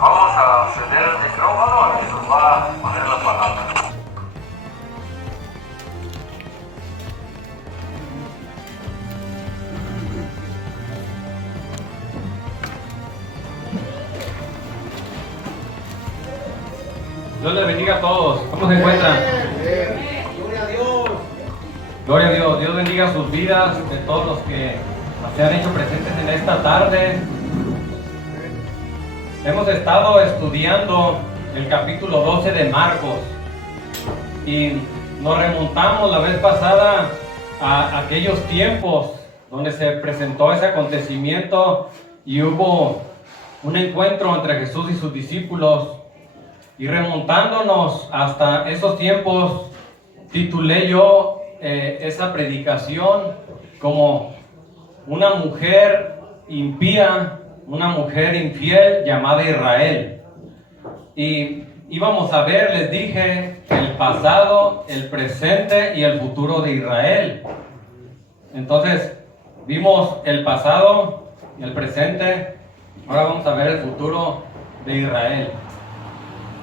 Vamos a ceder el micrófono a quien nos va a poner la palabra. Dios les bendiga a todos. ¿Cómo se encuentran? Gloria a Dios. Gloria a Dios. Dios bendiga sus vidas, de todos los que se han hecho presentes en esta tarde. Hemos estado estudiando el capítulo 12 de Marcos y nos remontamos la vez pasada a aquellos tiempos donde se presentó ese acontecimiento y hubo un encuentro entre Jesús y sus discípulos. Y remontándonos hasta esos tiempos, titulé yo esa predicación como una mujer impía, una mujer infiel llamada Israel. Y íbamos a ver, les dije, el pasado, el presente y el futuro de Israel. Entonces, vimos el pasado y el presente, ahora vamos a ver el futuro de Israel.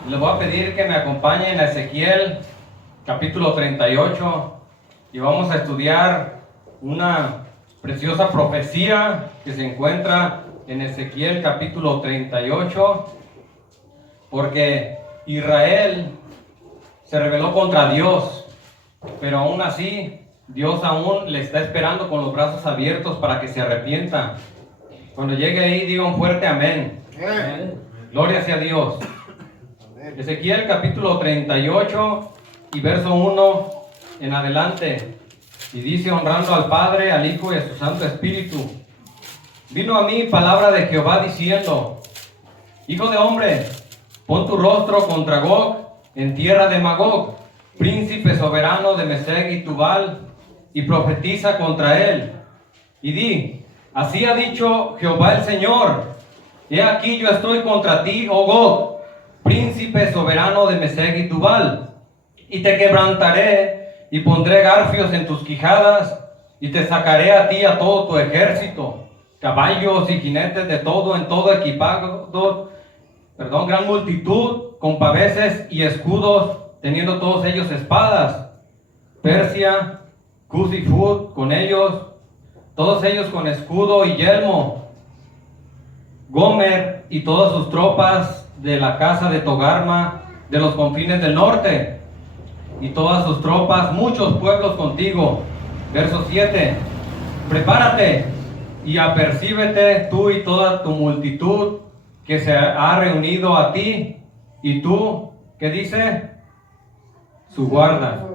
Les voy a pedir que me acompañen a Ezequiel capítulo 38 y vamos a estudiar una preciosa profecía que se encuentra en Ezequiel capítulo 38, porque Israel se rebeló contra Dios, pero aún así Dios aún le está esperando con los brazos abiertos para que se arrepienta. Cuando llegue ahí, diga un fuerte amén. Amén. Gloria sea a Dios. Ezequiel capítulo 38 y verso 1 en adelante. Y dice: honrando al Padre, al Hijo y a su Santo Espíritu. Vino a mí palabra de Jehová diciendo: Hijo de hombre, pon tu rostro contra Gog en tierra de Magog, príncipe soberano de Mesec y Tubal, y profetiza contra él. Y di: así ha dicho Jehová el Señor: he aquí yo estoy contra ti, oh Gog, príncipe soberano de Mesec y Tubal, y te quebrantaré y pondré garfios en tus quijadas, y te sacaré a ti a todo tu ejército, caballos y jinetes de todo en todo equipado, gran multitud, con paveses y escudos, teniendo todos ellos espadas. Persia, Cus y Fud con ellos, todos ellos con escudo y yelmo. Gomer y todas sus tropas de la casa de Togarma, de los confines del norte, y todas sus tropas, muchos pueblos contigo. Verso 7. Prepárate y apercíbete tú y toda tu multitud que se ha reunido a ti, y tú, ¿qué dice? Su guarda.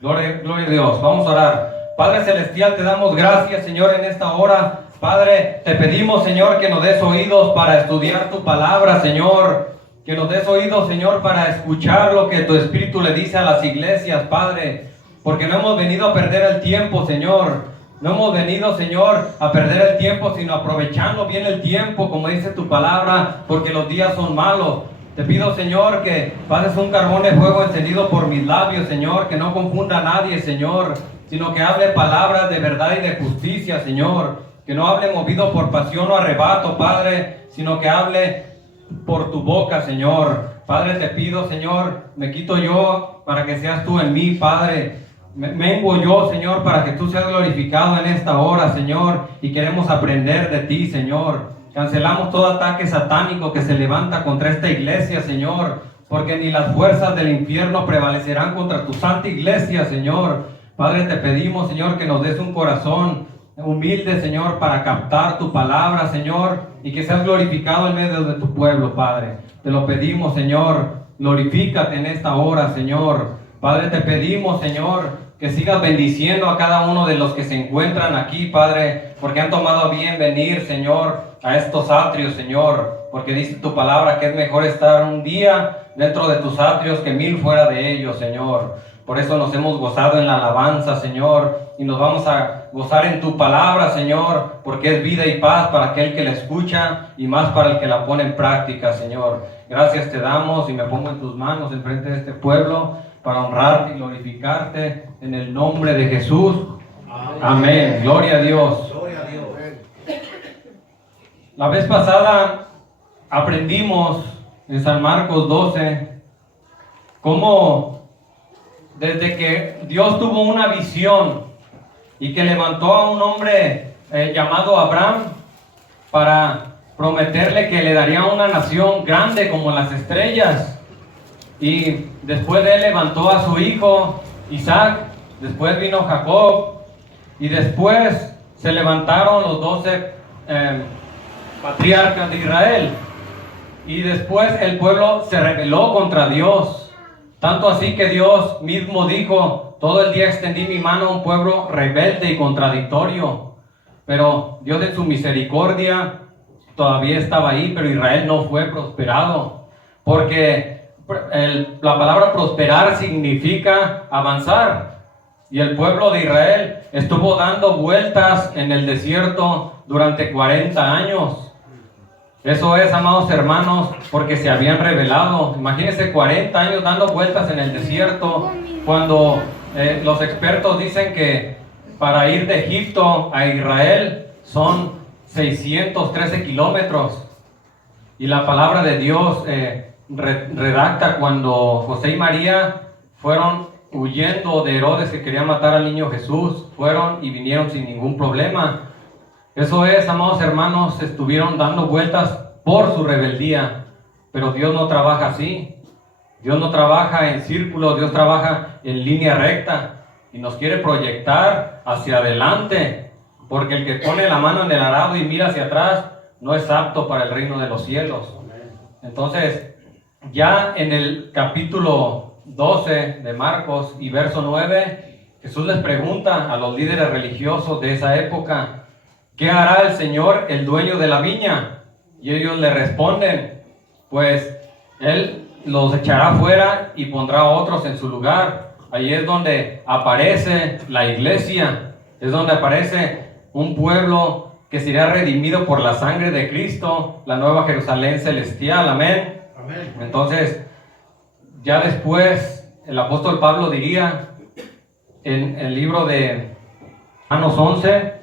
Gloria a Dios. Vamos a orar. Padre Celestial, te damos gracias, Señor, en esta hora. Padre, te pedimos, Señor, que nos des oídos para estudiar tu palabra, Señor. Que nos des oídos, Señor, para escuchar lo que tu Espíritu le dice a las iglesias, Padre. Porque no hemos venido a perder el tiempo, Señor. No hemos venido, Señor, a perder el tiempo, sino aprovechando bien el tiempo, como dice tu palabra, porque los días son malos. Te pido, Señor, que pases un carbón de fuego encendido por mis labios, Señor, que no confunda a nadie, Señor, sino que hable palabras de verdad y de justicia, Señor. Que no hable movido por pasión o arrebato, Padre, sino que hable por tu boca, Señor. Padre, te pido, Señor, me quito yo para que seas tú en mí, Padre. Mengo yo, Señor, para que tú seas glorificado en esta hora, Señor, y queremos aprender de ti, Señor. Cancelamos todo ataque satánico que se levanta contra esta iglesia, Señor, porque ni las fuerzas del infierno prevalecerán contra tu santa iglesia, Señor. Padre, te pedimos, Señor, que nos des un corazón humilde, Señor, para captar tu palabra, Señor, y que seas glorificado en medio de tu pueblo, Padre. Te lo pedimos, Señor. Glorifícate en esta hora, Señor. Padre, te pedimos, Señor, que sigas bendiciendo a cada uno de los que se encuentran aquí, Padre, porque han tomado a bien venir, Señor, a estos atrios, Señor, porque dice tu palabra que es mejor estar un día dentro de tus atrios que 1000 fuera de ellos, Señor. Por eso nos hemos gozado en la alabanza, Señor, y nos vamos a gozar en tu palabra, Señor, porque es vida y paz para aquel que la escucha y más para el que la pone en práctica, Señor. Gracias te damos y me pongo en tus manos en frente de este pueblo para honrarte y glorificarte en el nombre de Jesús. Amén. Gloria a Dios. Gloria a Dios. La vez pasada aprendimos en San Marcos 12, cómo desde que Dios tuvo una visión y que levantó a un hombre llamado Abraham para prometerle que le daría una nación grande como las estrellas, y después de él levantó a su hijo Isaac, después vino Jacob, y después se levantaron los 12 patriarcas de Israel, y después el pueblo se rebeló contra Dios, tanto así que Dios mismo dijo: todo el día extendí mi mano a un pueblo rebelde y contradictorio. Pero Dios en su misericordia todavía estaba ahí, pero Israel no fue prosperado, porque la palabra prosperar significa avanzar, y el pueblo de Israel estuvo dando vueltas en el desierto durante 40 años. Eso es, amados hermanos, porque se habían rebelado. Imagínense 40 años dando vueltas en el desierto, cuando los expertos dicen que para ir de Egipto a Israel son 613 kilómetros. Y la palabra de Dios redacta cuando José y María fueron huyendo de Herodes, que quería matar al niño Jesús, fueron y vinieron sin ningún problema. Eso es, amados hermanos, estuvieron dando vueltas por su rebeldía, pero Dios no trabaja así. Dios no trabaja en círculo, Dios trabaja en línea recta y nos quiere proyectar hacia adelante, porque el que pone la mano en el arado y mira hacia atrás no es apto para el reino de los cielos. Entonces, ya en el capítulo 12 de Marcos y verso 9, Jesús les pregunta a los líderes religiosos de esa época: ¿qué hará el Señor, el dueño de la viña? Y ellos le responden: pues Él los echará fuera y pondrá a otros en su lugar. Ahí es donde aparece la iglesia, es donde aparece un pueblo que será redimido por la sangre de Cristo, la nueva Jerusalén celestial, amén. Amén. Entonces, ya después el apóstol Pablo diría en el libro de Romanos 11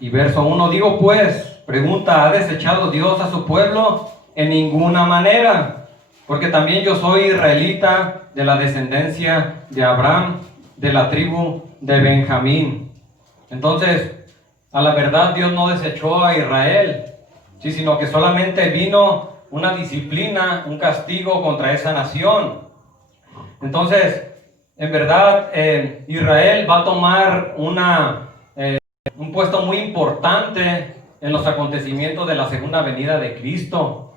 y verso 1: digo pues, pregunta, ¿ha desechado Dios a su pueblo? En ninguna manera, porque también yo soy israelita, de la descendencia de Abraham, de la tribu de Benjamín. Entonces, a la verdad, Dios no desechó a Israel, sí, sino que solamente vino una disciplina, un castigo contra esa nación. Entonces, en verdad, Israel va a tomar un puesto muy importante en los acontecimientos de la segunda venida de Cristo.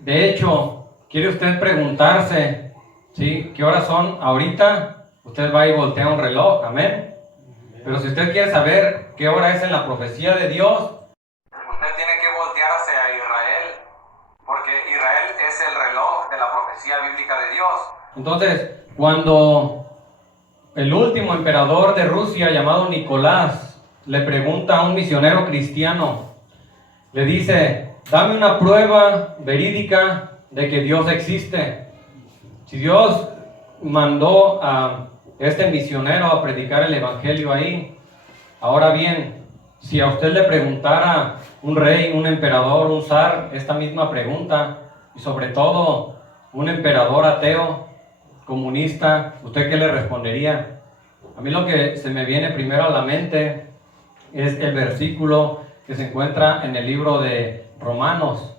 De hecho, ¿quiere usted preguntarse, ¿sí?, qué horas son ahorita? Usted va y voltea un reloj, amén. Pero si usted quiere saber qué hora es en la profecía de Dios, usted tiene que voltear hacia Israel, porque Israel es el reloj de la profecía bíblica de Dios. Entonces, cuando el último emperador de Rusia, llamado Nicolás, le pregunta a un misionero cristiano, le dice: dame una prueba verídica de que Dios existe. Si Dios mandó a este misionero a predicar el evangelio ahí, ahora bien, si a usted le preguntara un rey, un emperador, un zar, esta misma pregunta, y sobre todo un emperador ateo, comunista, ¿usted qué le respondería? A mí lo que se me viene primero a la mente es el versículo que se encuentra en el libro de Romanos,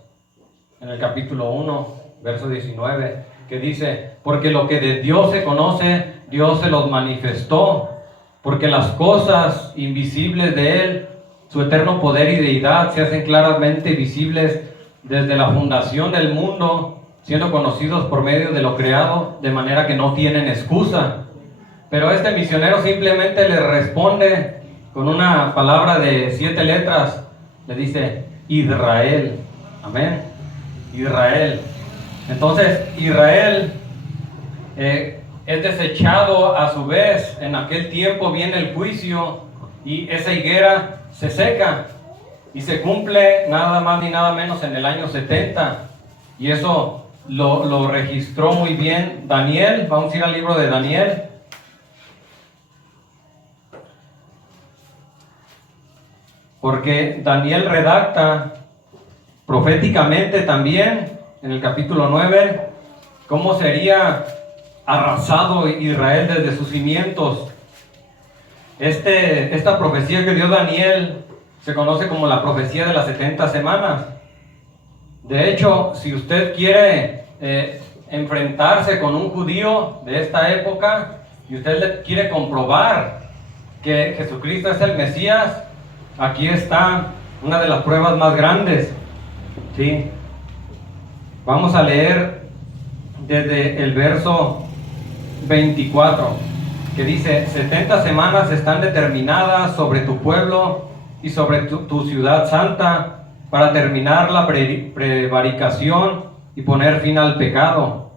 en el capítulo 1, verso 19, que dice: porque lo que de Dios se conoce, Dios se los manifestó, porque las cosas invisibles de Él, su eterno poder y deidad, se hacen claramente visibles desde la fundación del mundo, siendo conocidos por medio de lo creado, de manera que no tienen excusa. Pero este misionero simplemente le responde con una palabra de 7 letras, le dice: Israel, amén, Israel. Entonces, Israel es desechado a su vez. En aquel tiempo viene el juicio y esa higuera se seca y se cumple nada más ni nada menos en el año 70, y eso lo registró muy bien Daniel. Vamos a ir al libro de Daniel, porque Daniel redacta proféticamente también, en el capítulo 9, cómo sería arrasado Israel desde sus cimientos. Esta profecía que dio Daniel se conoce como la profecía de las 70 semanas. De hecho, si usted quiere enfrentarse con un judío de esta época y usted quiere comprobar que Jesucristo es el Mesías, aquí está una de las pruebas más grandes. ¿Sí? Vamos a leer desde el verso 24, que dice: 70 semanas están determinadas sobre tu pueblo y sobre tu ciudad santa, para terminar la prevaricación y poner fin al pecado,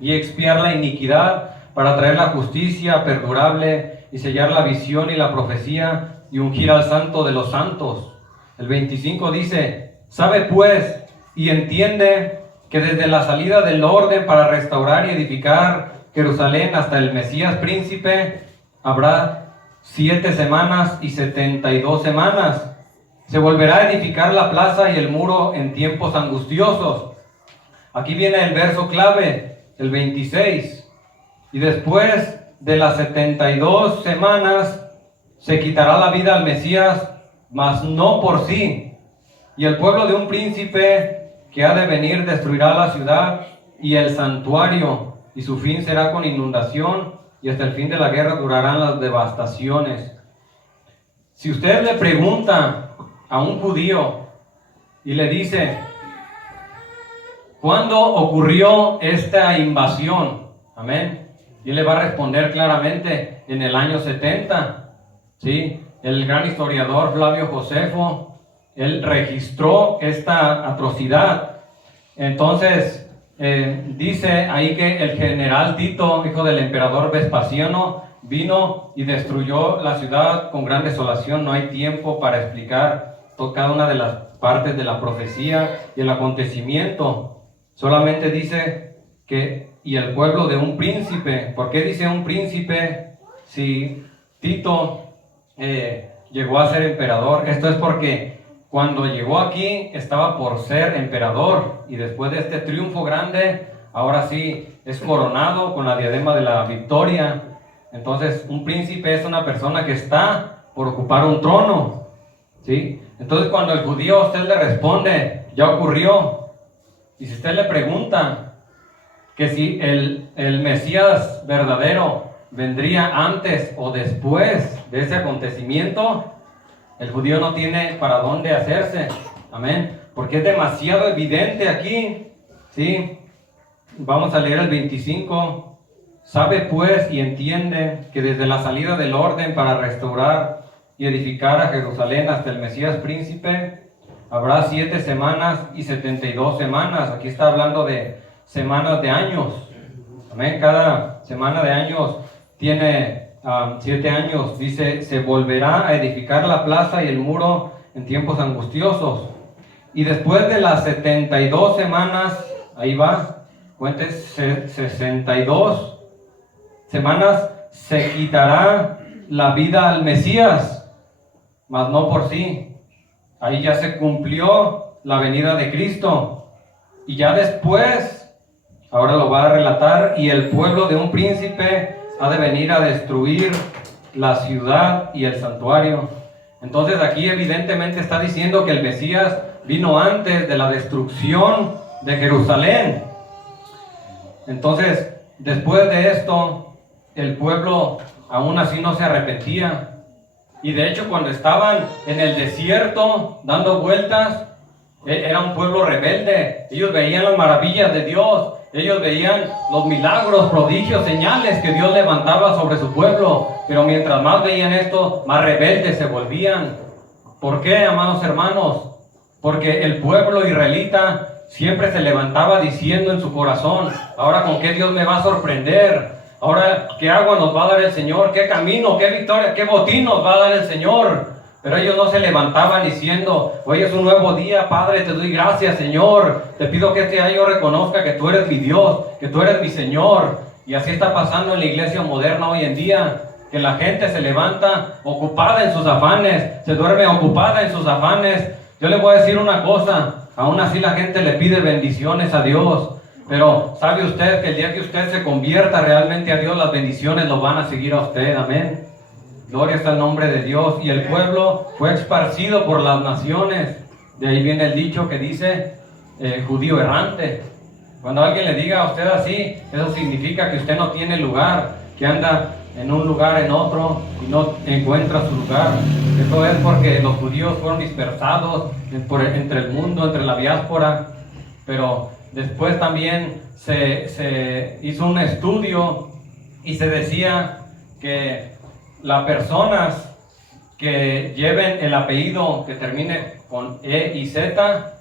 y expiar la iniquidad, para traer la justicia perdurable, y sellar la visión y la profecía, y ungir al santo de los santos. El 25 dice: sabe pues y entiende que desde la salida del orden para restaurar y edificar Jerusalén hasta el Mesías príncipe, habrá 7 semanas y 72 semanas. Se volverá a edificar la plaza y el muro en tiempos angustiosos. Aquí viene el verso clave, el 26. Y después de las 72 semanas se quitará la vida al Mesías, mas no por sí. Y el pueblo de un príncipe que ha de venir destruirá la ciudad y el santuario, y su fin será con inundación, y hasta el fin de la guerra durarán las devastaciones. Si usted le pregunta a un judío y le dice: ¿cuándo ocurrió esta invasión? Amén. Y él le va a responder claramente: en el año 70. ¿Sí? El gran historiador Flavio Josefo, él registró esta atrocidad. Entonces, dice ahí que el general Tito, hijo del emperador Vespasiano, vino y destruyó la ciudad con gran desolación. No hay tiempo para explicar cada una de las partes de la profecía y el acontecimiento. Solamente dice que, y el pueblo de un príncipe. ¿Por qué dice un príncipe si Tito llegó a ser emperador? Esto es porque cuando llegó aquí estaba por ser emperador, y después de este triunfo grande, ahora sí es coronado con la diadema de la victoria. Entonces, un príncipe es una persona que está por ocupar un trono, ¿sí? Entonces, cuando el judío a usted le responde: ya ocurrió, y si usted le pregunta que si el Mesías verdadero vendría antes o después de ese acontecimiento, el judío no tiene para dónde hacerse. Amén. Porque es demasiado evidente aquí, ¿sí? Vamos a leer el 25. Sabe pues y entiende que desde la salida del orden para restaurar y edificar a Jerusalén hasta el Mesías príncipe, habrá 7 semanas y 72 semanas. Aquí está hablando de semanas de años. Amén. Cada semana de años tiene 7 años. Dice: se volverá a edificar la plaza y el muro en tiempos angustiosos. Y después de las 72 semanas, ahí va, cuente, 62 semanas, se quitará la vida al Mesías, mas no por sí. Ahí ya se cumplió la venida de Cristo. Y ya después, ahora lo va a relatar: y el pueblo de un príncipe ha de venir a destruir la ciudad y el santuario. Entonces aquí evidentemente está diciendo que el Mesías vino antes de la destrucción de Jerusalén. Entonces, después de esto, el pueblo aún así no se arrepentía. Y de hecho, cuando estaban en el desierto dando vueltas, era un pueblo rebelde. Ellos veían las maravillas de Dios. Ellos veían los milagros, prodigios, señales que Dios levantaba sobre su pueblo. Pero mientras más veían esto, más rebeldes se volvían. ¿Por qué, amados hermanos? Porque el pueblo israelita siempre se levantaba diciendo en su corazón: ahora con qué Dios me va a sorprender, ahora qué agua nos va a dar el Señor, qué camino, qué victoria, qué botín nos va a dar el Señor. Pero ellos no se levantaban diciendo: hoy es un nuevo día, Padre, te doy gracias, Señor, te pido que este año reconozca que tú eres mi Dios, que tú eres mi Señor. Y así está pasando en la iglesia moderna hoy en día, que la gente se levanta ocupada en sus afanes, se duerme ocupada en sus afanes. Yo les voy a decir una cosa: Aún así la gente le pide bendiciones a Dios. Pero ¿sabe usted que el día que usted se convierta realmente a Dios, las bendiciones lo van a seguir a usted? Amén. Gloria está el nombre de Dios. Y el pueblo fue esparcido por las naciones. De ahí viene el dicho que dice judío errante. Cuando alguien le diga a usted así, eso significa que usted no tiene lugar, que anda en un lugar en otro y no encuentra su lugar. Eso es porque los judíos fueron dispersados entre el mundo, entre la diáspora. Pero después también se hizo un estudio y se decía que las personas que lleven el apellido que termine con E y Z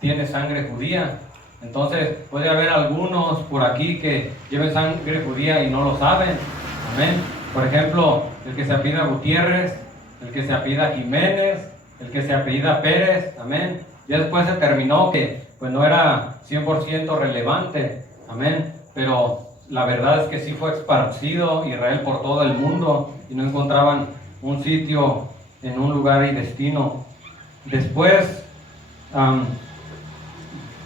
tiene sangre judía. Entonces puede haber algunos por aquí que lleven sangre judía y no lo saben. Amén. Por ejemplo, el que se apellida Gutiérrez, el que se apellida Jiménez, el que se apellida Pérez. Amén. Ya después se terminó que pues no era 100% relevante. Amén. Pero la verdad es que sí fue esparcido Israel por todo el mundo y no encontraban un sitio en un lugar y destino. Después,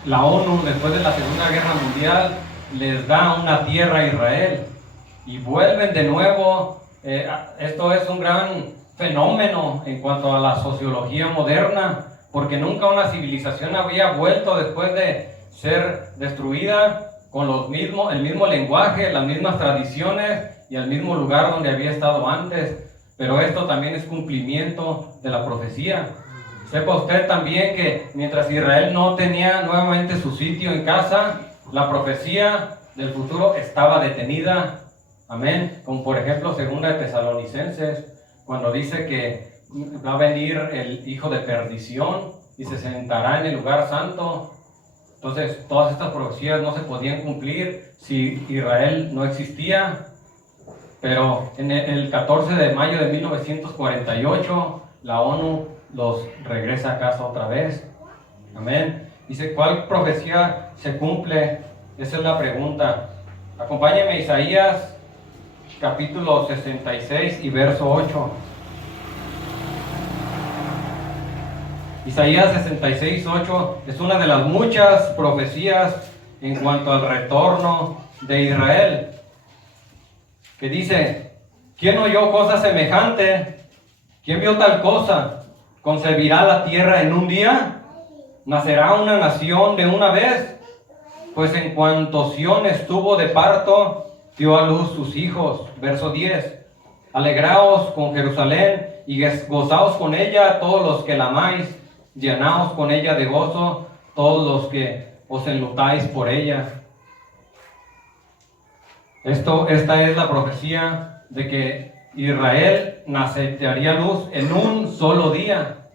la ONU, después de la Segunda Guerra Mundial, les da una tierra a Israel y vuelven de nuevo. Esto es un gran fenómeno en cuanto a la sociología moderna, porque nunca una civilización había vuelto después de ser destruida con el mismo lenguaje, las mismas tradiciones y el mismo lugar donde había estado antes. Pero esto también es cumplimiento de la profecía. Sepa usted también que mientras Israel no tenía nuevamente su sitio en casa, la profecía del futuro estaba detenida. Amén. Como por ejemplo 2 de Tesalonicenses, cuando dice que va a venir el hijo de perdición y se sentará en el lugar santo. Entonces todas estas profecías no se podían cumplir si Israel no existía. Pero en el 14 de mayo de 1948 la ONU los regresa a casa otra vez. Amén. Dice, ¿cuál profecía se cumple? Esa es la pregunta. Acompáñeme a Isaías capítulo 66 y verso 8. Isaías 66, 8 es una de las muchas profecías en cuanto al retorno de Israel, que dice, ¿quién oyó cosa semejante? ¿Quién vio tal cosa? ¿Concebirá la tierra en un día? ¿Nacerá una nación de una vez? Pues en cuanto Sión estuvo de parto, dio a luz sus hijos. Verso 10. Alegraos con Jerusalén y gozaos con ella todos los que la amáis. Llenaos con ella de gozo todos los que os enlutáis por ella. Esta es la profecía de que Israel daría luz en un solo día.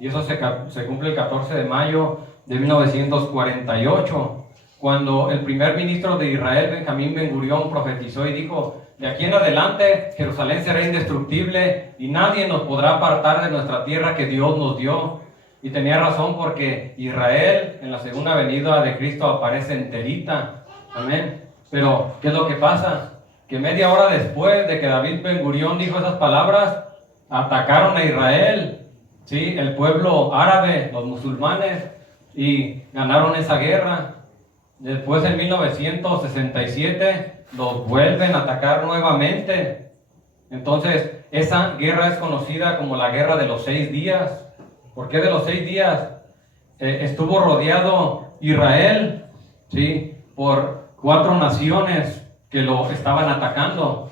Y eso se cumple el 14 de mayo de 1948, cuando el primer ministro de Israel, Benjamín Ben Gurión, profetizó y dijo, de aquí en adelante Jerusalén será indestructible y nadie nos podrá apartar de nuestra tierra que Dios nos dio. Y tenía razón, porque Israel en la segunda venida de Cristo aparece enterita. Amén. Pero, ¿qué es lo que pasa? Que media hora después de que David Ben Gurión dijo esas palabras, atacaron a Israel, ¿sí? El pueblo árabe, los musulmanes, y ganaron esa guerra. Después, en 1967, los vuelven a atacar nuevamente. Entonces, esa guerra es conocida como la Guerra de los 6 días. ¿Por qué de los 6 días? Estuvo rodeado Israel, ¿sí?, por 4 naciones que lo estaban atacando,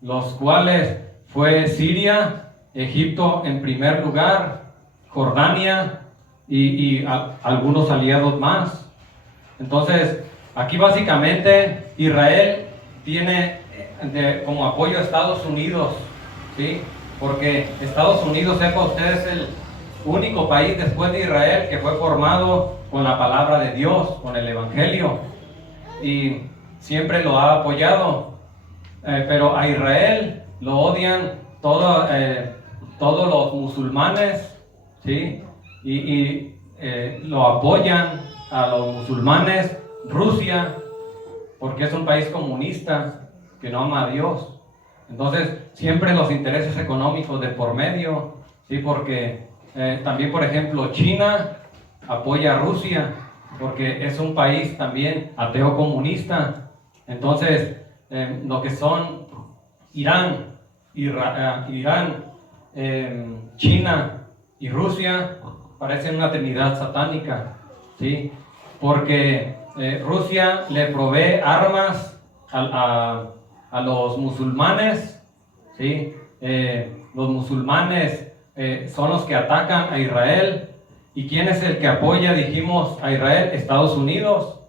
los cuales fue Siria, Egipto en primer lugar, Jordania y algunos aliados más. Entonces, aquí básicamente Israel tiene como apoyo a Estados Unidos, ¿sí? Porque Estados Unidos, sepa usted, es el único país después de Israel que fue formado con la palabra de Dios, con el Evangelio, y siempre lo ha apoyado. Pero a Israel lo odian todos los musulmanes, ¿sí? Y lo apoyan a los musulmanes. Rusia, porque es un país comunista que no ama a Dios. Entonces siempre los intereses económicos de por medio, ¿sí? Porque también, por ejemplo, China apoya a Rusia, porque es un país también ateo comunista. Entonces, lo que son Irán, China y Rusia parecen una trinidad satánica, ¿sí? Porque Rusia le provee armas a los musulmanes, ¿sí? Los musulmanes son los que atacan a Israel. ¿Y quién es el que apoya, dijimos, a Israel? Estados Unidos.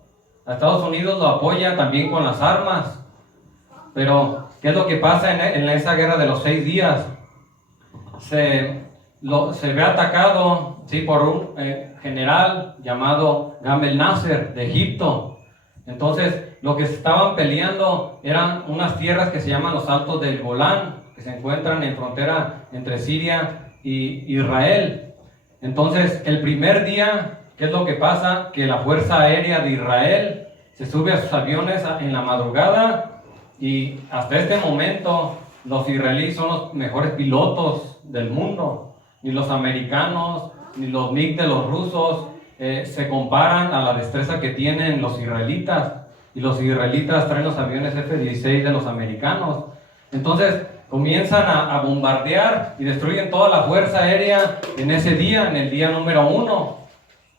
A Estados Unidos lo apoya también con las armas. Pero, ¿qué es lo que pasa en esa guerra de los 6 días? Se ve atacado, ¿sí?, por un general llamado Gamal Nasser de Egipto. Entonces, lo que se estaban peleando eran unas tierras que se llaman los Altos del Golán, que se encuentran en frontera entre Siria y Israel. Entonces, el primer día, ¿qué es lo que pasa? Que la Fuerza Aérea de Israel se sube a sus aviones en la madrugada, y hasta este momento los israelíes son los mejores pilotos del mundo. Ni los americanos, ni los MiG de los rusos se comparan a la destreza que tienen los israelitas. Y los israelitas traen los aviones F-16 de los americanos. Entonces comienzan a bombardear y destruyen toda la fuerza aérea en ese día, en el día número 1.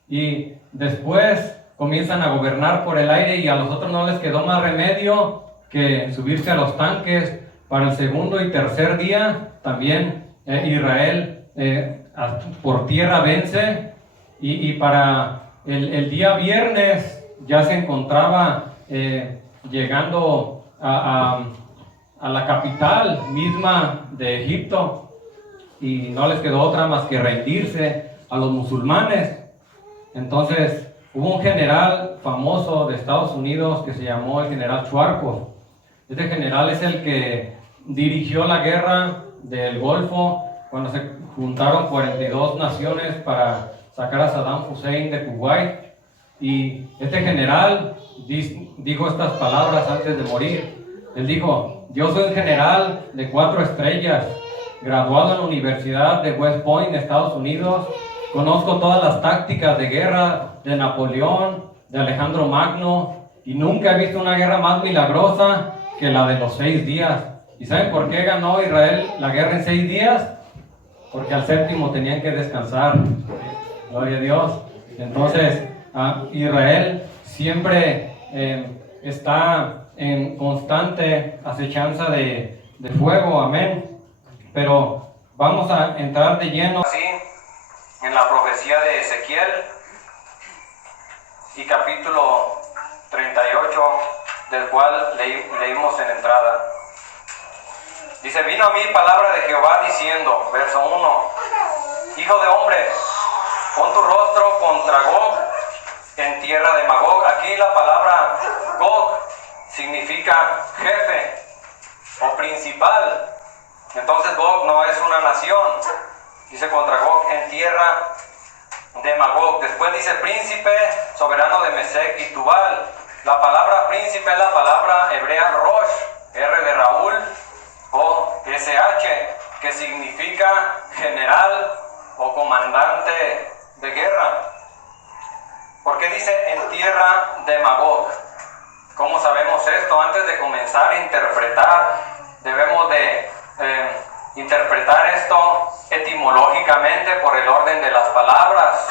Y después comienzan a gobernar por el aire, y a los otros no les quedó más remedio que subirse a los tanques. Para el segundo y tercer día también Israel por tierra vence, y para el día viernes ya se encontraba llegando a la capital misma de Egipto, y no les quedó otra más que rendirse a los musulmanes. Entonces hubo un general famoso de Estados Unidos que se llamó el general Schwarzkopf. Este general es el que dirigió la guerra del Golfo, cuando se juntaron 42 naciones para sacar a Saddam Hussein de Kuwait. Y este general dijo estas palabras antes de morir. Él dijo: yo soy un general de 4 estrellas, graduado en la Universidad de West Point, Estados Unidos. Conozco todas las tácticas de guerra de Napoleón, de Alejandro Magno, y nunca he visto una guerra más milagrosa que la de los 6 días. ¿Y saben por qué ganó Israel la guerra en 6 días? Porque al 7º tenían que descansar. Gloria a Dios. Entonces, Israel siempre está en constante acechanza de fuego. Amén. Pero vamos a entrar de lleno Así, en la profecía de Ezequiel y capítulo 38, del cual leímos en entrada. Dice: vino a mí palabra de Jehová diciendo, verso 1: Hijo de hombre, pon tu rostro contra Gog en tierra de Magog. Aquí la palabra Gog significa jefe o principal. Entonces Gog no es una nación. Dice contra Gog en tierra de Magog. Después dice príncipe soberano de Mesec y Tubal. La palabra príncipe es la palabra hebrea Rosh, R de Raúl, o SH, que significa general o comandante de guerra. ¿Por qué dice en tierra de Magog? ¿Cómo sabemos esto? Antes de comenzar a interpretar, debemos de interpretar esto etimológicamente por el orden de las palabras,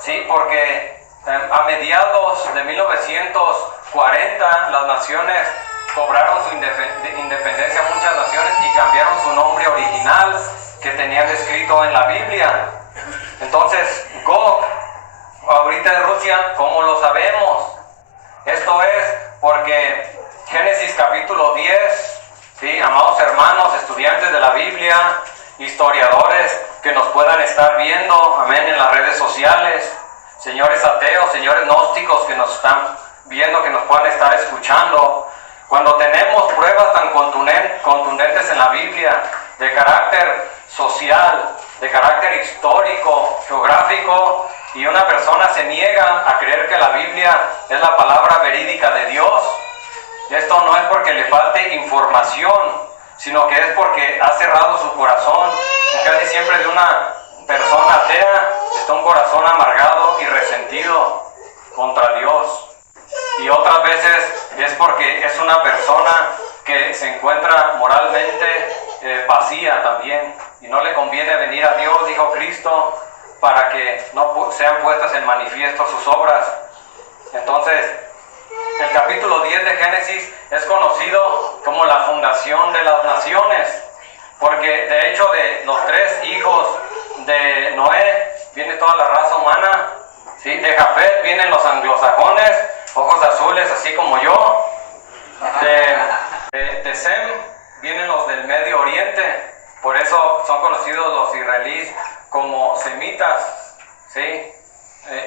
¿sí? Porque a mediados de 1940 las naciones cobraron su independencia, muchas naciones, y cambiaron su nombre original que tenían escrito en la Biblia. Entonces Gog ahorita es Rusia. ¿Cómo lo sabemos? Esto es porque Génesis capítulo 10, ¿sí? Amados hermanos, estudiantes de la Biblia, historiadores que nos puedan estar viendo, amén, en las redes sociales, señores ateos, señores gnósticos que nos están viendo, que nos puedan estar escuchando. Cuando tenemos pruebas tan contundentes en la Biblia, de carácter social, de carácter histórico, geográfico, y una persona se niega a creer que la Biblia es la palabra verídica de Dios, esto no es porque le falte información, sino que es porque ha cerrado su corazón. Y casi siempre de una persona atea está un corazón amargado y resentido contra Dios. Y otras veces es porque es una persona que se encuentra moralmente vacía también y no le conviene venir a Dios, dijo Cristo, para que no sean puestas en manifiesto sus obras. Entonces, el capítulo 10 de Génesis es conocido como la fundación de las naciones, porque de hecho de los 3 hijos de Noé viene toda la raza humana, ¿sí? De Jafet vienen los anglosajones, ojos azules así como yo. De Sem vienen los del Medio Oriente, por eso son conocidos los israelíes como semitas, ¿sí?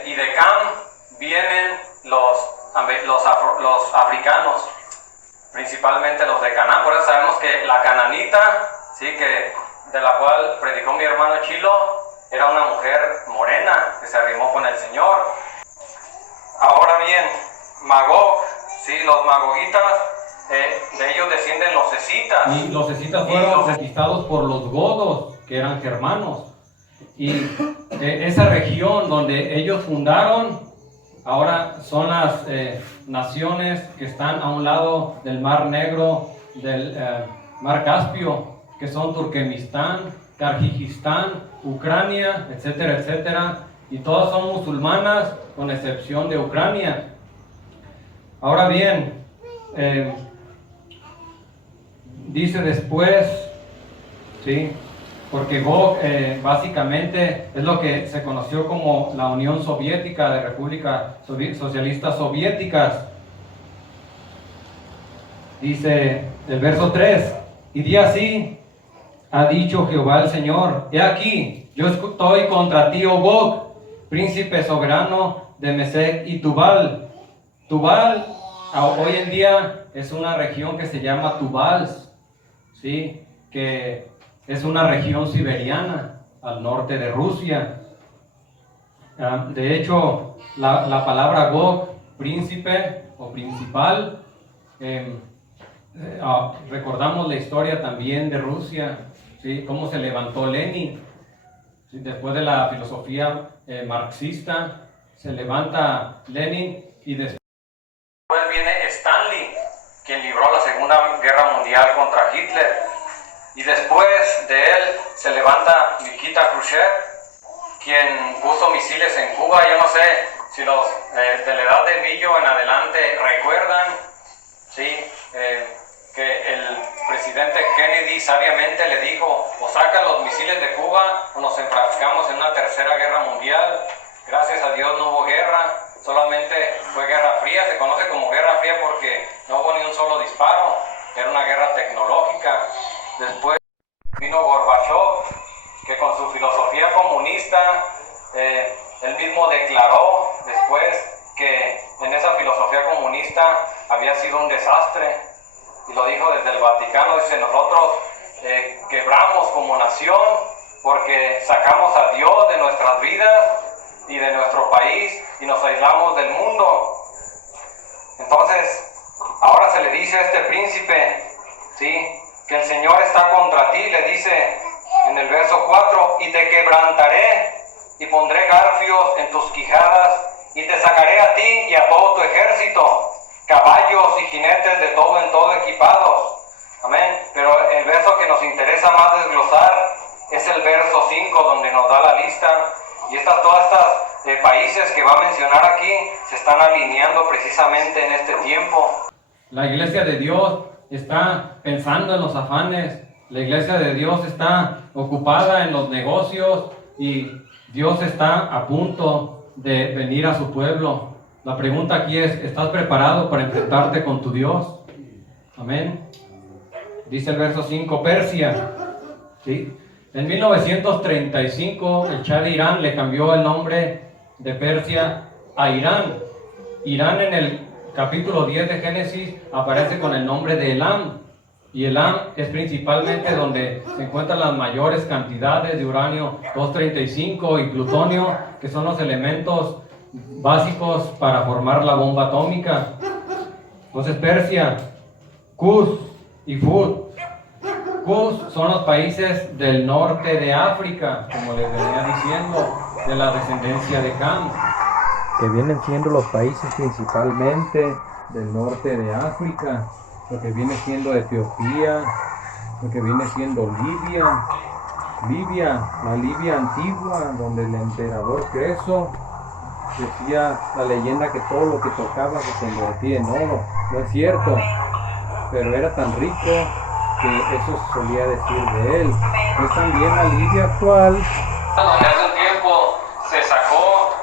Y de Cam vienen los africanos, principalmente los de Canaán. Por eso sabemos que la cananita, ¿sí? Que de la cual predicó mi hermano Chilo, era una mujer morena que se arrimó con el Señor. Ahora bien, Magog, ¿sí? Los magogitas, de ellos descienden los escitas. Y los escitas fueron conquistados por los godos, que eran germanos. Y esa región donde ellos fundaron, ahora son las naciones que están a un lado del Mar Negro, del Mar Caspio, que son Turkmenistán, Kirguistán, Ucrania, etcétera, etcétera. Y todas son musulmanas, con excepción de Ucrania. Ahora bien, dice después, ¿sí? Porque Gog básicamente es lo que se conoció como la Unión Soviética de Repúblicas Socialistas Soviéticas. Dice el verso 3, y di así, ha dicho Jehová el Señor, he aquí, yo estoy contra ti, oh Gog, príncipe soberano de Mesec y Tubal. Tubal hoy en día es una región que se llama Tubals, ¿sí? Que es una región siberiana al norte de Rusia. De hecho, la palabra Gog, príncipe o principal, recordamos la historia también de Rusia, ¿sí? Cómo se levantó Lenin, ¿sí? Después de la filosofía marxista, se levanta Lenin y después viene Stanley, quien libró la Segunda Guerra Mundial contra Hitler. Y después de él se levanta Nikita Khrushchev, quien puso misiles en Cuba. Yo no sé si los de la edad de Millo en adelante recuerdan, ¿sí? Que el presidente Kennedy sabiamente le dijo, o sacan los misiles de Cuba o nos enfrascamos en una tercera guerra mundial. Gracias a Dios no hubo guerra, solamente fue guerra fría. Se conoce como guerra fría porque no hubo ni un solo disparo, era una guerra tecnológica. Después vino Gorbachev, que con su filosofía comunista, él mismo declaró después que en esa filosofía comunista había sido un desastre, y lo dijo desde el Vaticano. Dice, nosotros quebramos como nación porque sacamos a Dios de nuestras vidas y de nuestro país y nos aislamos del mundo. Entonces, ahora se le dice a este príncipe, ¿sí?, que el Señor está contra ti. Le dice en el verso 4, y te quebrantaré y pondré garfios en tus quijadas y te sacaré a ti y a todo tu ejército, caballos y jinetes de todo en todo equipados. Amén. Pero el verso que nos interesa más desglosar es el verso 5, donde nos da la lista. Y todas estas países que va a mencionar aquí se están alineando precisamente en este tiempo. La iglesia de Dios está pensando en los afanes, la iglesia de Dios está ocupada en los negocios y Dios está a punto de venir a su pueblo. La pregunta aquí es, ¿estás preparado para enfrentarte con tu Dios? Amén. Dice el verso 5, Persia, ¿sí? En 1935 el Shah de Irán le cambió el nombre de Persia a Irán. Irán en el capítulo 10 de Génesis aparece con el nombre de Elam, y Elam es principalmente donde se encuentran las mayores cantidades de uranio 235 y plutonio, que son los elementos básicos para formar la bomba atómica. Entonces Persia, Kuz y Fud. Kuz son los países del norte de África, como les venía diciendo. de la descendencia de Cam, que vienen siendo los países principalmente del norte de África, lo que viene siendo Etiopía, lo que viene siendo Libia, la Libia antigua, donde el emperador Creso decía la leyenda que todo lo que tocaba se convertía en oro. No es cierto, pero era tan rico que eso se solía decir de él. Pues también la Libia actual, donde hace un tiempo se sacó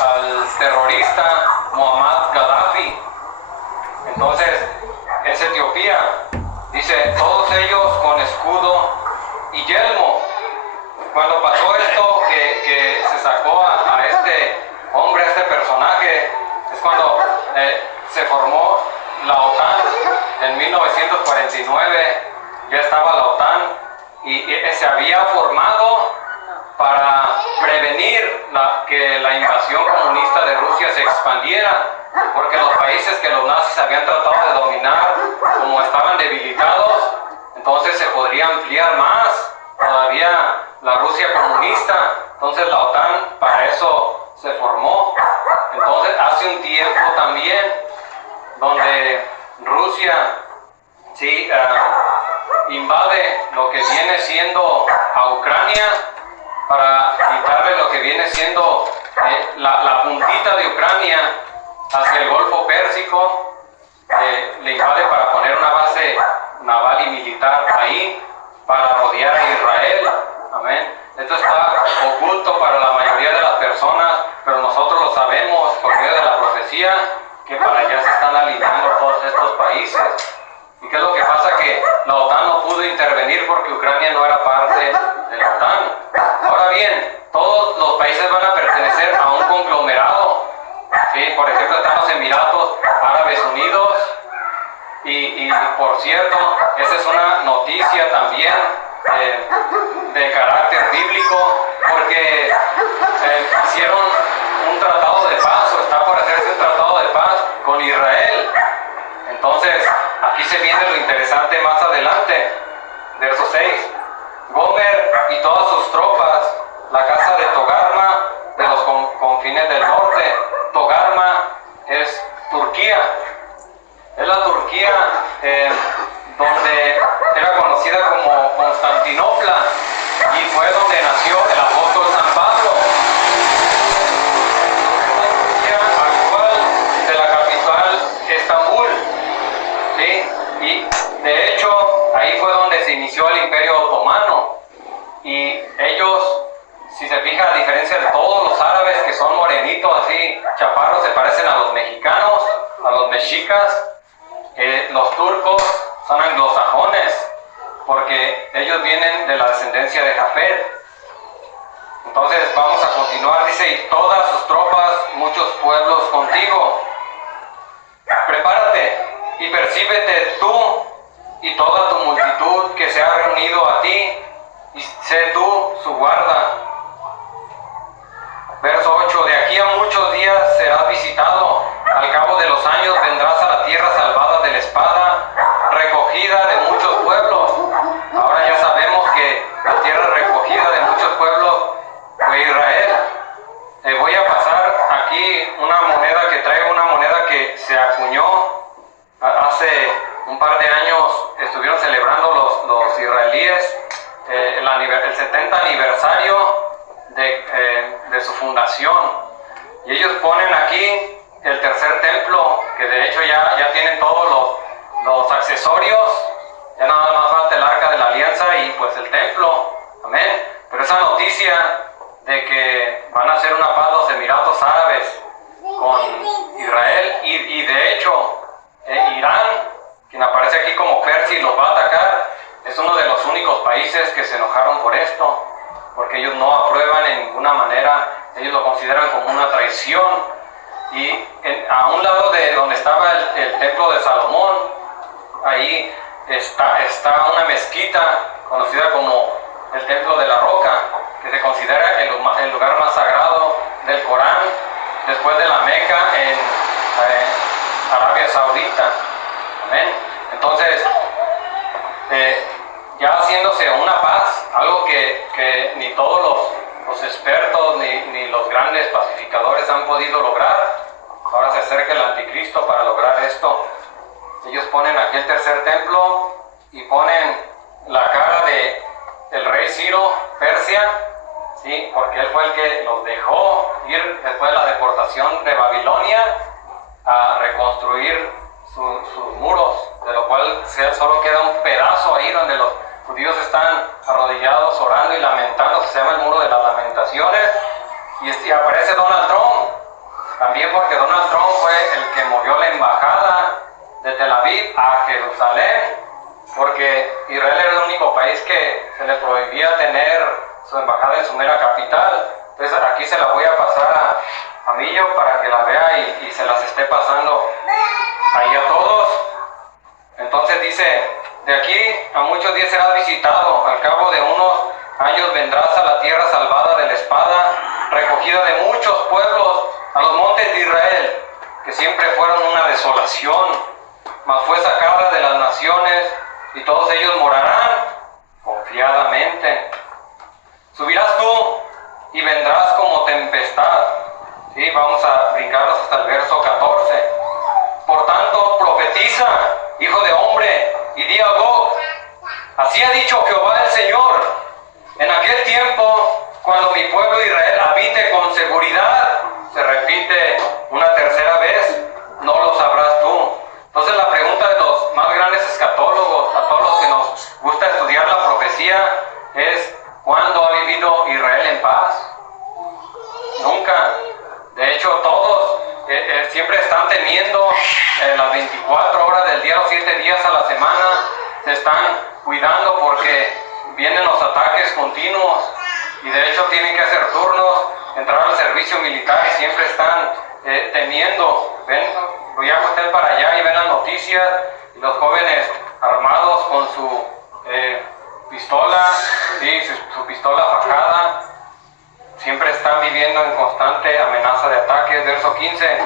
al terrorista Muammar Gaddafi. Entonces es Etiopía, dice, todos ellos con escudo y yelmo. Cuando pasó esto, que se sacó a este hombre, a este personaje, es cuando se formó la OTAN. En 1949 ya estaba la OTAN y se había formado para prevenir que la invasión comunista de Rusia se expandiera, porque los países que los nazis habían tratado de dominar, como estaban debilitados, entonces se podría ampliar más todavía la Rusia comunista. Entonces la OTAN para eso se formó. Entonces hace un tiempo también donde Rusia invade lo que viene siendo a Ucrania para quitarle lo que viene siendo la puntita de Ucrania hacia el Golfo Pérsico. Le invade para poner una base naval y militar ahí para rodear a Israel. Amén. Esto está oculto para la mayoría de las personas, pero nosotros lo sabemos por medio de la profecía, que para allá se están alineando todos estos países. ¿Y qué es lo que pasa? Que la OTAN no pudo intervenir porque Ucrania no era parte de la OTAN. Ahora bien, todos los países van a pertenecer a un conglomerado. ¿Sí? Por ejemplo, están los Emiratos Árabes Unidos. Y por cierto, esa es una noticia también de carácter bíblico, porque hicieron un tratado de paz, o está por hacerse un tratado de paz con Israel. Entonces, aquí se viene lo interesante más adelante, verso 6. Gomer y todas sus tropas, la casa de Togarma de los confines del norte. Togarma es Turquía. Es la Turquía donde era conocida como Constantinopla, y fue donde nació el apóstol San Pablo. La Turquía actual de la capital Estambul, ¿sí? Y de hecho ahí fue donde se inició el Imperio Otomano, y ellos, si se fija, a diferencia de todos los árabes que son morenitos así, chaparros, se parecen a los mexicanos, a los mexicas. Los turcos son anglosajones porque ellos vienen de la descendencia de Jafet. Entonces vamos a continuar, dice, y todas sus tropas, muchos pueblos contigo. Prepárate y percíbete tú y toda tu multitud que se ha reunido a ti, y sé tú su guarda. Verso 8, de aquí a muchos días serás visitado, al cabo de los años vendrás a la tierra salvada de la espada, recogida de muchos pueblos. Ahora ya sabemos que la tierra recogida de muchos pueblos fue Israel. Voy a pasar aquí una moneda que se acuñó hace un par de años. Estuvieron celebrando los israelíes el 70 aniversario de su fundación, y ellos ponen aquí el tercer templo, que de hecho ya tienen todos los accesorios, ya nada más falta el arca de la alianza y pues el templo. Amén. Pero esa noticia de que van a hacer una paz los Emiratos Árabes con Israel, y de hecho Irán, quien aparece aquí como Persia y los va a atacar, es uno de los únicos países que se enojaron por esto, porque ellos no aprueban en ninguna manera, ellos lo consideran como una traición. Y a un lado de donde estaba el templo de Salomón, ahí está una mezquita conocida como el templo de la roca, que se considera el lugar más sagrado del Corán, después de la Meca en Arabia Saudita. Amén. Entonces, ya haciéndose una paz, algo que ni todos los expertos ni los grandes pacificadores han podido lograr. Ahora se acerca el anticristo para lograr esto. Ellos ponen aquí el tercer templo y ponen la cara de el rey Ciro, Persia, ¿sí? Porque él fue el que los dejó ir después de la deportación de Babilonia a reconstruir sus muros, de lo cual solo queda un pedazo ahí donde los judíos están arrodillados, orando y lamentando. Se llama el muro de las lamentaciones. Y aparece Donald Trump, también porque Donald Trump fue el que movió la embajada de Tel Aviv a Jerusalén, porque Israel era el único país que se le prohibía tener su embajada en su mera capital. Entonces aquí se la voy a pasar a Millo para que la vea y se las esté pasando ahí a todos. Entonces dice, de aquí a muchos días serás visitado, al cabo de unos años vendrás a la tierra salvada de la espada, recogida de muchos pueblos, a los montes de Israel, que siempre fueron una desolación, mas fue sacada de las naciones, y todos ellos morarán confiadamente. Subirás tú y vendrás como tempestad. ¿Sí? Vamos a brincarnos hasta el verso 14. Por tanto, profetiza, hijo de hombre, y di a Gog, así ha dicho Jehová el Señor, en aquel tiempo, cuando mi pueblo Israel habite con seguridad, se repite una tercera vez, no lo sabrás tú. Entonces la pregunta de los más grandes escatólogos, a todos los que nos gusta estudiar la profecía, es ¿cuándo ha vivido Israel en paz? Nunca. De hecho, todos siempre están temiendo las 24 horas del día, los 7 días a la semana, se están cuidando porque vienen los ataques continuos y de hecho tienen que hacer turnos, entrar al servicio militar y siempre están temiendo. Ven, viaja usted para allá y ven las noticias y los jóvenes armados con su pistola, ¿sí? su pistola fajada, siempre están viviendo en constante amenaza de ataques. Verso 15,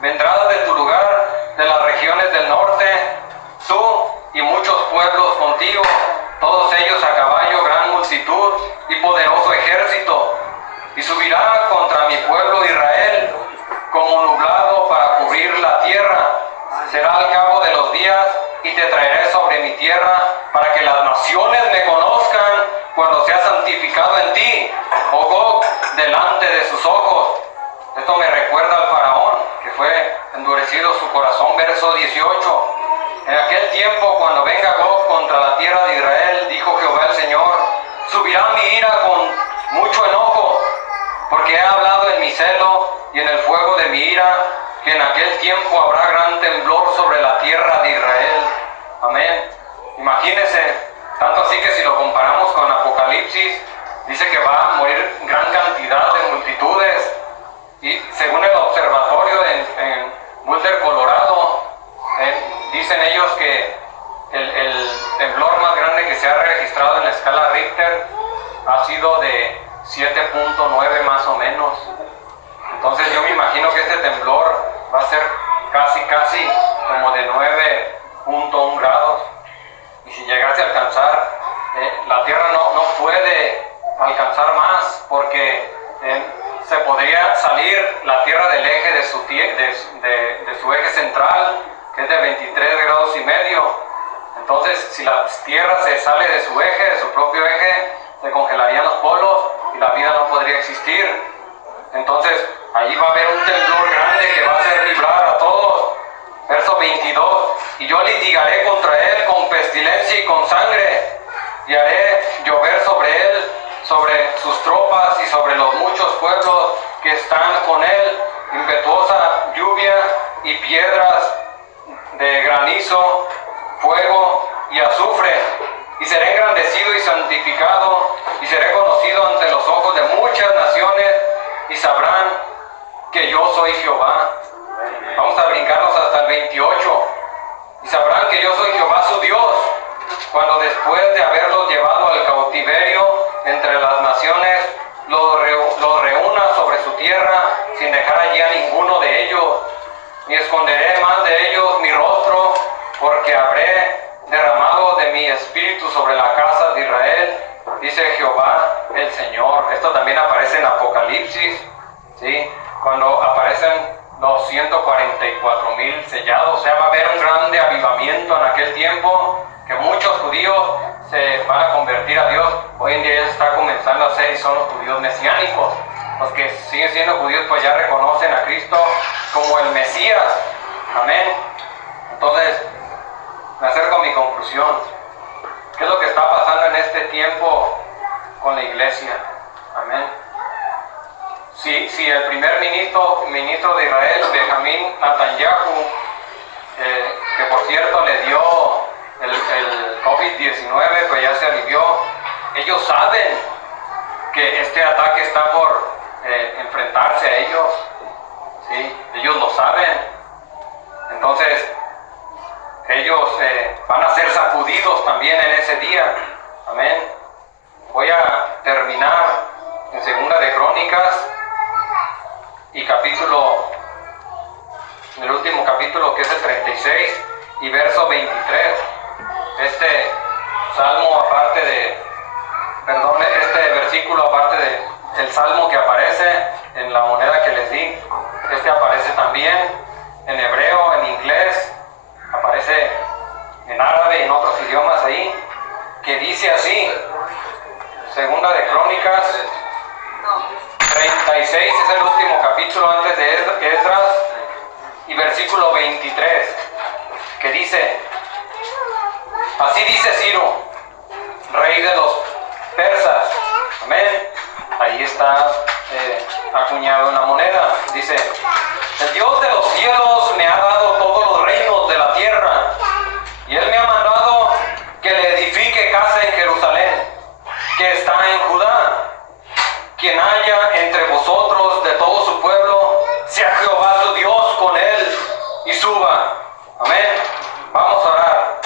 vendrás de tu lugar, de las regiones del norte, tú y muchos pueblos contigo, todos ellos a caballo, gran multitud y poderoso ejército, y subirá contra mi pueblo Israel como nublado para cubrir la tierra. Será al cabo de los días y te traeré sobre mi tierra para que las naciones me conozcan cuando sea santificado en ti, oh Gog, delante de sus ojos. Esto me recuerda al faraón, que fue endurecido su corazón. Verso 18, en aquel tiempo, cuando venga Gog contra la tierra de Israel, dijo Jehová el Señor, subirá mi ira con mucho enojo, porque he hablado en mi celo y en el fuego de mi ira, que en aquel tiempo habrá gran temblor sobre la tierra de Israel. Amén. Imagínense, tanto así que si lo comparamos con Apocalipsis, dice que va a morir gran cantidad de multitudes. Y según el observatorio en Boulder, Colorado, dicen ellos que el temblor más grande que se ha registrado en la escala Richter ha sido de 7.9 más o menos. Entonces yo me imagino que este temblor va a ser casi como de 9.1 grados. Y si llegase a alcanzar, la Tierra no puede alcanzar más, porque se podría salir la Tierra del eje de su eje central, que es de 23 grados y medio. Entonces, si la Tierra se sale de su eje, de su propio eje, se congelarían los polos y la vida no podría existir. Entonces, allí va a haber un temblor grande que va a hacer vibrar a todos. Verso 22, y yo litigaré contra él con pestilencia y con sangre, y haré llover sobre él, sobre sus tropas y sobre los muchos pueblos que están con él, impetuosa lluvia y piedras de granizo, fuego y azufre, y seré engrandecido y santificado, y seré conocido ante los ojos de muchas naciones, y sabrán que yo soy Jehová. Vamos a brincarnos hasta el 28. Y sabrán que yo soy Jehová su Dios, cuando después de haberlos llevado al cautiverio entre las naciones, los reúna sobre su tierra, sin dejar allí a ninguno de ellos, ni esconderé más de ellos mi rostro, porque habré derramado de mi espíritu sobre la casa de Israel, dice Jehová el Señor. Esto también aparece en Apocalipsis, ¿sí? Cuando aparecen los 144,000 sellados. O sea, va a haber un grande avivamiento en aquel tiempo, que muchos judíos se van a convertir a Dios. Hoy en día ya se está comenzando a hacer, y son los judíos mesiánicos. Los que siguen siendo judíos pues ya reconocen a Cristo como el Mesías. Amén. Entonces, me acerco a mi conclusión. ¿Qué es lo que está pasando en este tiempo con la iglesia? Amén. Si el primer ministro de Israel, Benjamín Netanyahu, que por cierto le dio el COVID-19, pues ya se alivió, ellos saben que este ataque está por enfrentarse a ellos, ¿sí? Ellos lo saben. Entonces, ellos van a ser sacudidos también en ese día. Amén. Voy a terminar en Segunda de Crónicas y en el último capítulo, que es el 36 y verso 23. Este versículo aparte del salmo que aparece en la moneda que les di, este aparece también en hebreo, en inglés, aparece en árabe y en otros idiomas ahí, que dice así, Segunda de Crónicas 36, es el último capítulo antes de Esdras, y versículo 23, que dice, así dice Ciro, rey de los persas, amén. Ahí está acuñado una moneda, dice, el Dios de los cielos me ha dado todos los reinos de la tierra, y Él me ha mandado que le edifique casa en Jerusalén, que está en Judá. Quien haya entre vosotros de todo su pueblo, sea Jehová su Dios con él, y suba. Amén. Vamos a orar.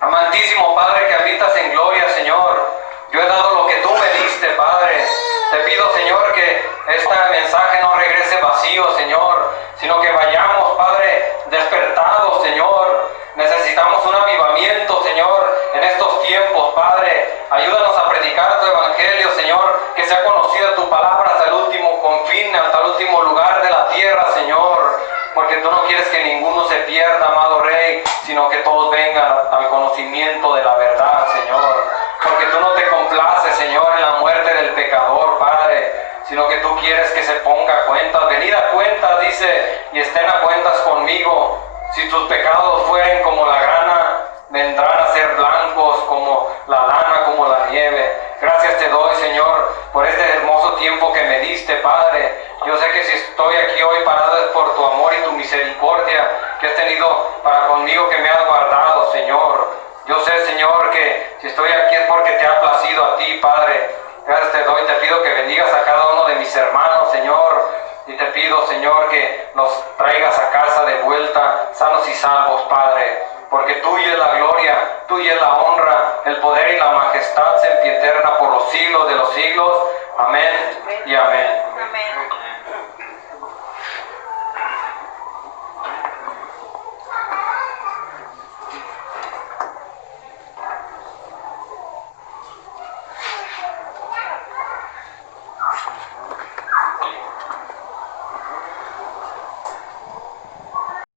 Amantísimo Padre que habitas en gloria, Señor, yo he dado lo que tú me diste, Padre. Te pido, Señor, que este mensaje no regrese vacío, Señor, sino que vayamos, Padre, despertados, Señor. Necesitamos un avivamiento, Señor, en estos tiempos, Padre. Ayúdanos a predicar tu evangelio, Señor, que sea conocida tu palabra hasta el último confín, hasta el último lugar de la tierra, Señor. Porque tú no quieres que ninguno se pierda, amado Rey, sino que todos vengan al conocimiento de la verdad, Señor. Porque tú no te complaces, Señor, en la muerte del pecador, Padre, sino que tú quieres que se ponga a cuentas. Venid a cuentas, dice, y estén a cuentas conmigo. Si tus pecados fueren como la grana, vendrán a ser blancos como la lana, como la nieve. Gracias te doy, Señor, por este hermoso tiempo que me diste, Padre. Yo sé que si estoy aquí hoy parado es por tu amor y tu misericordia que has tenido para conmigo, que me has guardado, Señor. Yo sé, Señor, que si estoy aquí es porque te ha placido a ti, Padre. Gracias te doy, te pido que bendigas a cada uno de mis hermanos, Señor. Y te pido, Señor, que los traigas a casa de vuelta, sanos y salvos, Padre. Porque tuya es la gloria, tuya es la honra, el poder y la majestad sempiterna por los siglos de los siglos. Amén y amén.